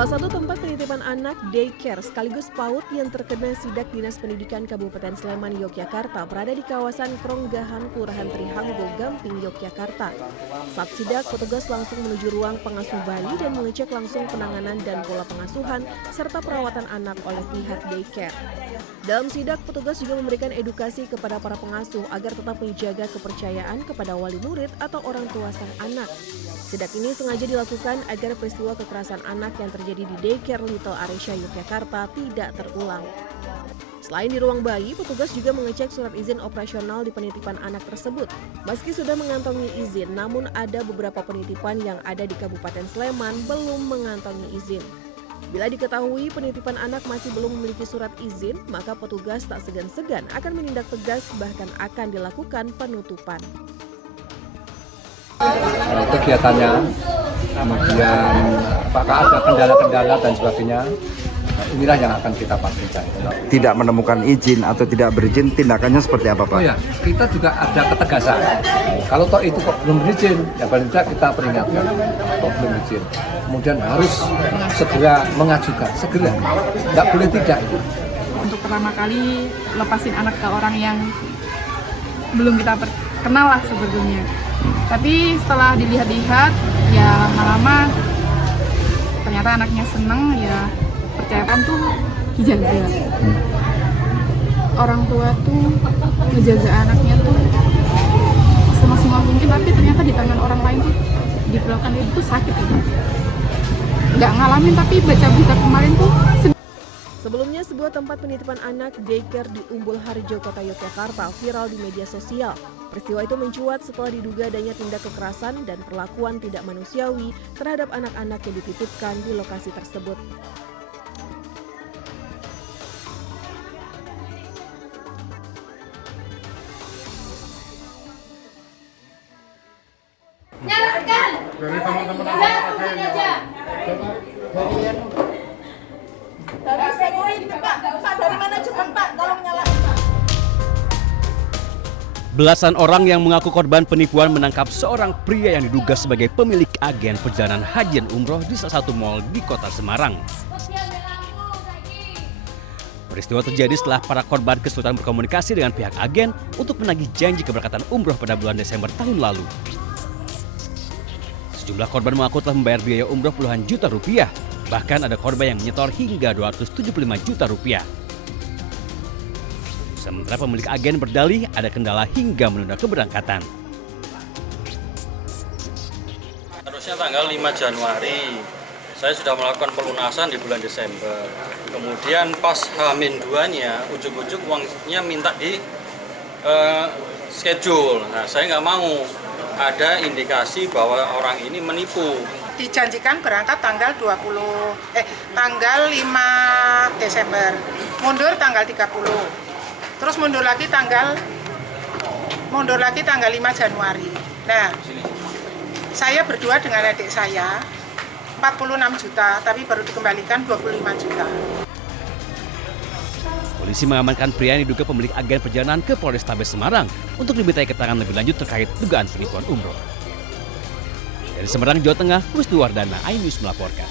Salah satu tempat penitipan anak daycare sekaligus PAUD yang terkena sidak Dinas Pendidikan Kabupaten Sleman, Yogyakarta berada di kawasan Kronggahan, Kelurahan Trihanggo, Gamping, Yogyakarta. Saat sidak, petugas langsung menuju ruang pengasuh bayi dan mengecek langsung penanganan dan pola pengasuhan serta perawatan anak oleh pihak daycare. Dalam sidak, petugas juga memberikan edukasi kepada para pengasuh agar tetap menjaga kepercayaan kepada wali murid atau orang tua sang anak. Sidak ini sengaja dilakukan agar peristiwa kekerasan anak yang terjadi di daycare Little Aresya, Yogyakarta tidak terulang. Selain di ruang bayi, petugas juga mengecek surat izin operasional di penitipan anak tersebut. Meski sudah mengantongi izin, namun ada beberapa penitipan yang ada di Kabupaten Sleman belum mengantongi izin. Bila diketahui penitipan anak masih belum memiliki surat izin, maka petugas tak segan-segan akan menindak tegas, bahkan akan dilakukan penutupan. Kegiatannya, kemudian apakah ada kendala-kendala dan sebagainya, inilah yang akan kita pastikan. Tidak menemukan izin atau tidak berizin, tindakannya seperti apa, Pak? Oh ya, kita juga ada ketegasan. Kalau toh itu kok belum berizin, ya paling tidak kita peringatkan kok belum berizin. Kemudian harus segera mengajukan, segera, nggak boleh tidak. Untuk pertama kali lepasin anak ke orang yang belum kita kenal lah sebetulnya. Tapi setelah dilihat-lihat, ya lama-lama ternyata anaknya seneng, ya percayaan tuh dijaga. Orang tua tuh menjaga anaknya tuh semaksimal mungkin, tapi ternyata di tangan orang lain tuh diperlakukan itu sakit gitu. Nggak ngalamin, tapi baca berita kemarin tuh Sebelumnya, sebuah tempat penitipan anak daycare di Umbul Harjo, Kota Yogyakarta viral di media sosial. Peristiwa itu mencuat setelah diduga adanya tindak kekerasan dan perlakuan tidak manusiawi terhadap anak-anak yang dititipkan di lokasi tersebut. Nyalakan! Dari security, Pak. Dari manajemen, Pak. Tolong nyalakan, Pak. Belasan orang yang mengaku korban penipuan menangkap seorang pria yang diduga sebagai pemilik agen perjalanan haji dan umroh di salah satu mal di Kota Semarang. Peristiwa terjadi setelah para korban kesulitan berkomunikasi dengan pihak agen untuk menagih janji keberangkatan umroh pada bulan Desember tahun lalu. Sejumlah korban mengaku telah membayar biaya umroh puluhan juta rupiah. Bahkan ada korban yang menyetor hingga 275 juta rupiah. Sementara pemilik agen berdalih ada kendala hingga menunda keberangkatan. Harusnya tanggal 5 Januari, saya sudah melakukan pelunasan di bulan Desember. Kemudian pas H-2-nya, ujuk-ujuk uangnya minta di schedule. Nah, saya nggak mau ada indikasi bahwa orang ini menipu. Dijanjikan berangkat tanggal 5 Desember, mundur tanggal 30, terus mundur lagi tanggal 5 Januari. Nah, saya berdua dengan adik saya 46 juta, tapi baru dikembalikan 25 juta. Polisi mengamankan pria yang diduga pemilik agen perjalanan ke Polrestabes Semarang untuk dimintai keterangan lebih lanjut terkait dugaan penipuan umroh. Dari Semarang, Jawa Tengah, Rusdi Wardana, iNews melaporkan.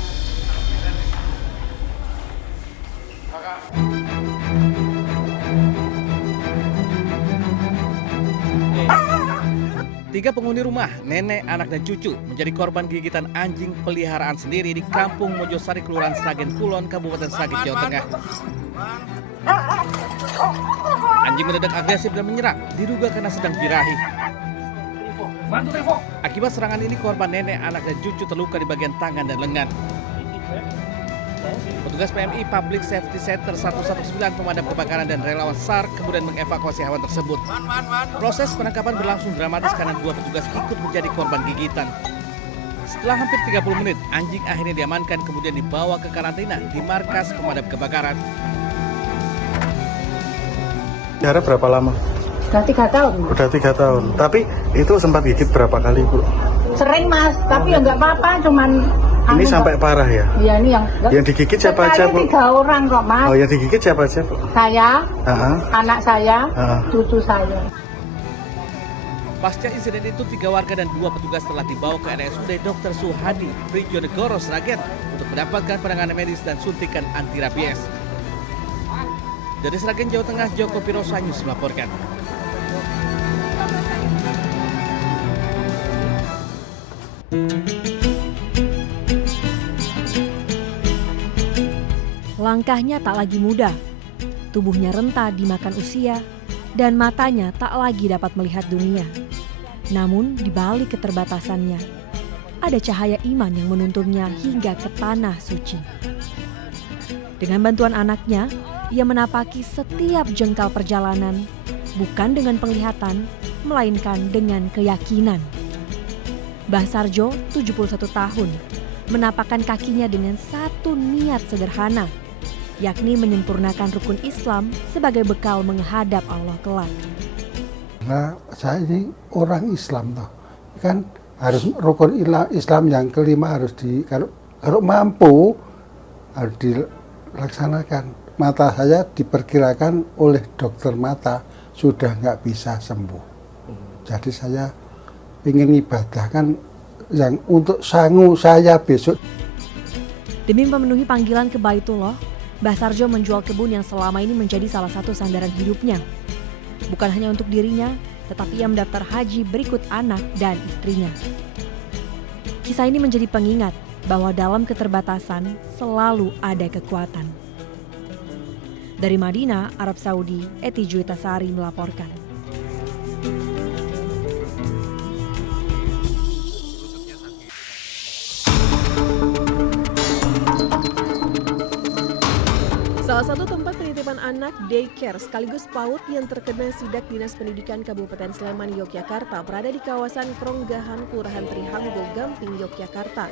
Tiga penghuni rumah, nenek, anak, dan cucu menjadi korban gigitan anjing peliharaan sendiri di Kampung Mojosari, Kelurahan Sragen Kulon, Kabupaten Sragen, Jawa Tengah. Anjing mendadak agresif dan menyerang, diduga karena sedang birahi. Akibat serangan ini, korban nenek, anak, dan cucu terluka di bagian tangan dan lengan. Petugas PMI Public Safety Center 119 pemadam kebakaran dan relawan SAR kemudian mengevakuasi hewan tersebut. Proses penangkapan berlangsung dramatis karena dua petugas ikut menjadi korban gigitan. Setelah hampir 30 menit, anjing akhirnya diamankan kemudian dibawa ke karantina di markas pemadam kebakaran. Jarak berapa lama? Udah 3 tahun. Udah 3 tahun. Tapi itu sempat gigit berapa kali, Bu? Sering, Mas. Tapi ya nggak apa-apa, cuman... Ini sampai parah ya? Iya, ini yang digigit siapa aja, Bu? 3 orang kok, Mas. Oh, yang digigit siapa aja, Bu? Saya, anak saya, cucu saya. Pasca insiden itu, 3 warga dan 2 petugas telah dibawa ke RSUD Dr. Suhadi, Prijonegoro, Sragen untuk mendapatkan penanganan medis dan suntikan anti rabies. Dari Sragen, Jawa Tengah, Joko Pirosa News melaporkan. Langkahnya tak lagi mudah, tubuhnya renta dimakan usia, dan matanya tak lagi dapat melihat dunia. Namun di balik keterbatasannya, ada cahaya iman yang menuntunnya hingga ke tanah suci. Dengan bantuan anaknya, ia menapaki setiap jengkal perjalanan, bukan dengan penglihatan, melainkan dengan keyakinan. Mbah Sarjo, 71 tahun, menapakkan kakinya dengan satu niat sederhana, yakni menyempurnakan rukun Islam sebagai bekal menghadap Allah kelak. Nah, saya ini orang Islam toh, kan harus rukun Islam yang kelima harus kalau mampu harus dilaksanakan. Mata saya diperkirakan oleh dokter mata sudah nggak bisa sembuh. Jadi saya ingin ibadahkan yang untuk sangu saya besok. Demi memenuhi panggilan ke Baitullah, Mbah Sarjo menjual kebun yang selama ini menjadi salah satu sandaran hidupnya. Bukan hanya untuk dirinya, tetapi ia mendaftar haji berikut anak dan istrinya. Kisah ini menjadi pengingat bahwa dalam keterbatasan selalu ada kekuatan. Dari Madinah, Arab Saudi, Eti Juitasari melaporkan. Salah satu tempat penitipan anak daycare sekaligus PAUD yang terkena sidak Dinas Pendidikan Kabupaten Sleman, Yogyakarta berada di kawasan Kronggahan, Kelurahan Trihanggo, Gamping, Yogyakarta.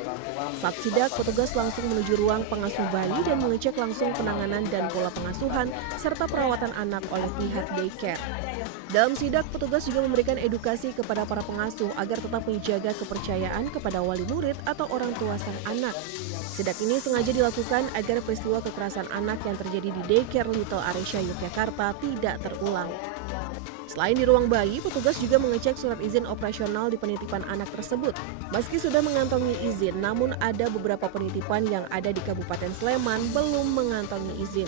Saat sidak, petugas langsung menuju ruang pengasuh bayi dan mengecek langsung penanganan dan pola pengasuhan serta perawatan anak oleh pihak daycare. Dalam sidak, petugas juga memberikan edukasi kepada para pengasuh agar tetap menjaga kepercayaan kepada wali murid atau orang tua sang anak. Sidak ini sengaja dilakukan agar peristiwa kekerasan anak yang terjadi di daycare Little Aresya, Yogyakarta tidak terulang. Selain di ruang bayi, petugas juga mengecek surat izin operasional di penitipan anak tersebut. Meski sudah mengantongi izin, namun ada beberapa penitipan yang ada di Kabupaten Sleman belum mengantongi izin.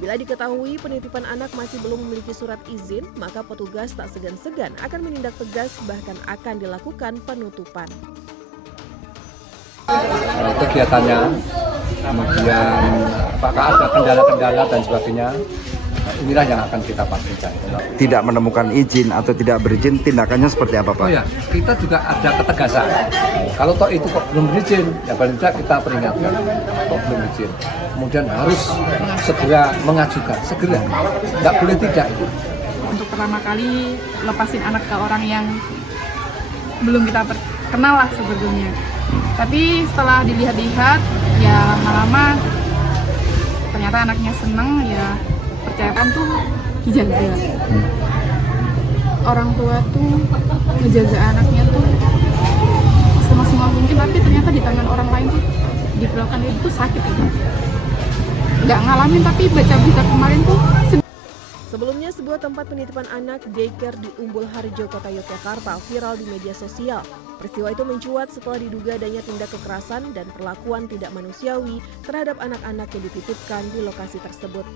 Bila diketahui penitipan anak masih belum memiliki surat izin, maka petugas tak segan-segan akan menindak tegas, bahkan akan dilakukan penutupan. Kegiatannya, kemudian apakah ada kendala-kendala dan sebagainya, inilah yang akan kita pastikan. Tidak menemukan izin atau tidak berizin, tindakannya seperti apa, Pak? Oh ya, kita juga ada ketegasan. Kalau toh itu kok belum berizin, ya paling tidak kita peringatkan kok belum berizin. Kemudian harus segera mengajukan, segera, nggak boleh tidak. Untuk pertama kali lepasin anak ke orang yang belum kita kenal lah sebetulnya. Tapi setelah dilihat-lihat, ya lama-lama ternyata anaknya seneng, ya percayakan tuh dijaga. Orang tua tuh ngejaga anaknya tuh semaksimal mungkin, tapi ternyata di tangan orang lain tuh diperlakukan itu sakit gitu. Nggak ngalamin, tapi baca berita kemarin tuh. Sebelumnya, sebuah tempat penitipan anak daycare di Umbul Harjo, Kota Yogyakarta viral di media sosial. Peristiwa itu mencuat setelah diduga adanya tindak kekerasan dan perlakuan tidak manusiawi terhadap anak-anak yang dititipkan di lokasi tersebut.